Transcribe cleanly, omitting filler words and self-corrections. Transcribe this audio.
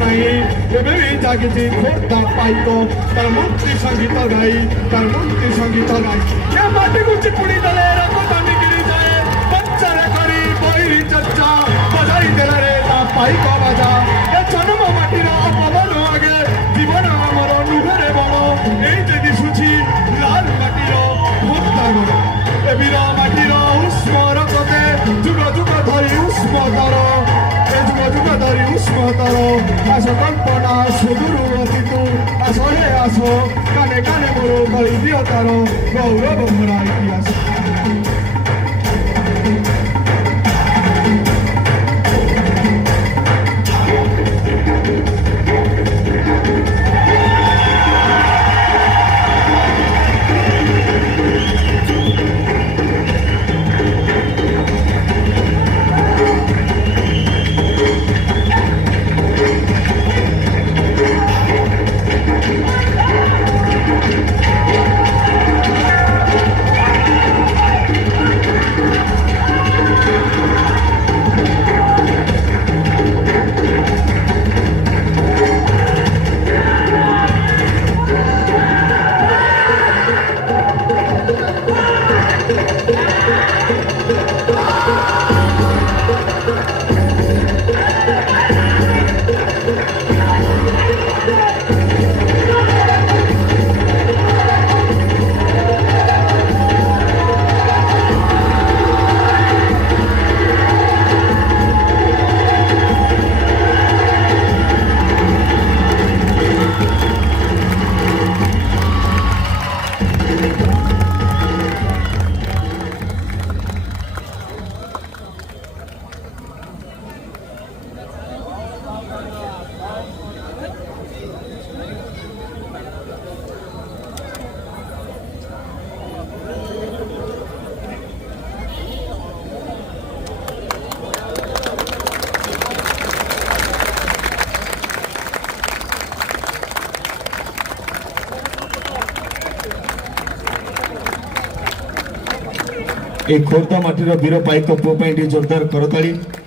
ନାହିଁ ଏବେ ବି ଜାଗିଛି ଖୋର୍ଦ୍ଧା ପାଇକ ତାର ମୁକ୍ତି ସଙ୍ଗୀତ ଗାଇ ତାର ମୁକ୍ତି ସଙ୍ଗୀତ ଗାଇ ଏ ମାଟିକୁ ଚିପୁଡ଼ି ଦେଲେ ରକ ଦାମିକିରି ଯାଏ ବଞ୍ଚାରେ କରି ବହି ଚର୍ଚ୍ଚା ବଜାଇ ଦେଲାରେ ତା ପାଇକ ବାଜା ଏ ଜନ୍ମ ମାଟିର ଅପମାନ ଆଗେ ଜୀବନ ଆମର ନୁହେରେ ବଣ ଏଇ ଯେ ଦିଶୁଛି ଲାଲ ମାଟିର ଖୋର୍ଦ୍ଧା ଗଣ ଏ ବୀର ମାଟିର ଉଷ୍ମ ରକ୍ତରେ ଯୁଗ ଯୁଗ ଧରି ଉଷ୍ମତର যুগ ধরি উষ্মতর আস কল্পনা সুদূর অতীত আসরে আসো কানে কানে মোর কলি দিও তার গৌরব ভরা ইতিহাস ए खोर्धा माटीर वीर पाइक पुओ जोरदार करताली।